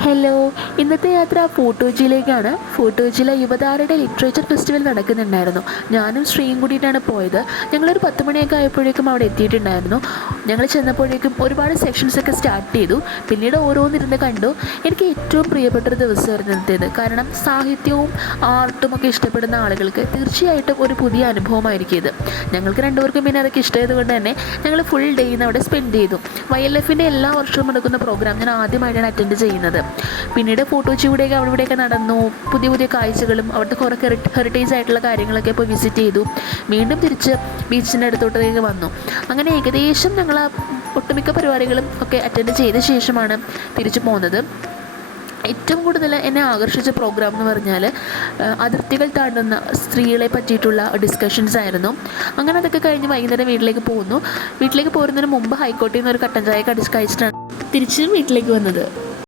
Hello, ഇന്നത്തെ യാത്ര fort കൊച്ചിയിലേക്കാണ്. Fort കൊച്ചിയിലെ യുവതാരയുടെ ലിറ്ററേച്ചർ ഫെസ്റ്റിവൽ നടക്കുന്നുണ്ടായിരുന്നു. ഞാനും ശ്രീയും കൂടിയിട്ടാണ് പോയത്. ഞങ്ങളൊരു 10 മണിയൊക്കെ ആയപ്പോഴേക്കും അവിടെ എത്തിയിട്ടുണ്ടായിരുന്നു. ഞങ്ങൾ ചെന്നപ്പോഴേക്കും ഒരുപാട് സെക്ഷൻസൊക്കെ സ്റ്റാർട്ട് ചെയ്തു. പിന്നീട് ഓരോന്നിരുന്ന് കണ്ടു. എനിക്ക് ഏറ്റവും പ്രിയപ്പെട്ടൊരു ദിവസമായിരുന്നു ഇന്നത്തേത്. കാരണം സാഹിത്യവും ആർട്ടും ഒക്കെ ഇഷ്ടപ്പെടുന്ന ആളുകൾക്ക് തീർച്ചയായിട്ടും ഒരു പുതിയ അനുഭവമായിരിക്കും ഇത്. ഞങ്ങൾക്ക് രണ്ടുപേർക്കും പിന്നെ അതൊക്കെ ഇഷ്ടമായത് കൊണ്ട് തന്നെ ഞങ്ങൾ ഫുൾ ഡേ ഇന്ന് അവിടെ സ്പെൻഡ് ചെയ്തു. YLF-ൻ്റെ എല്ലാ വർഷവും നടക്കുന്ന പ്രോഗ്രാം ഞാൻ ആദ്യമായിട്ടാണ് അറ്റൻഡ് ചെയ്യുന്നത്. പിന്നീട് ഫോട്ടോ കൊച്ചിയിലൂടെയൊക്കെ അവിടെ ഇവിടെയൊക്കെ നടന്നു. പുതിയ പുതിയ കാഴ്ചകളും അവിടുത്തെ കുറേ ഹെറിറ്റേജ് ആയിട്ടുള്ള കാര്യങ്ങളൊക്കെ പോയി വിസിറ്റ് ചെയ്തു. വീണ്ടും തിരിച്ച് ബീച്ചിൻ്റെ അടുത്തോട്ടേക്ക് വന്നു. അങ്ങനെ ഏകദേശം ഞങ്ങൾ ആ ഒട്ടുമിക്ക പരിപാടികളും ഒക്കെ അറ്റൻഡ് ചെയ്ത ശേഷമാണ് തിരിച്ചു പോകുന്നത്. ഏറ്റവും കൂടുതൽ എന്നെ ആകർഷിച്ച പ്രോഗ്രാം എന്ന് പറഞ്ഞാൽ അതിർത്തികൾ താണ്ടുന്ന സ്ത്രീകളെ പറ്റിയിട്ടുള്ള ഡിസ്കഷൻസ് ആയിരുന്നു. അങ്ങനെ അതൊക്കെ കഴിഞ്ഞ് വൈകുന്നേരം വീട്ടിലേക്ക് പോകുന്നു. വീട്ടിലേക്ക് പോരുന്നതിന് മുമ്പ് ഹൈക്കോട്ടിൽ നിന്ന് ഒരു കട്ടൻ ചായ കഴിച്ചിട്ടാണ് തിരിച്ച് വീട്ടിലേക്ക് വന്നത്.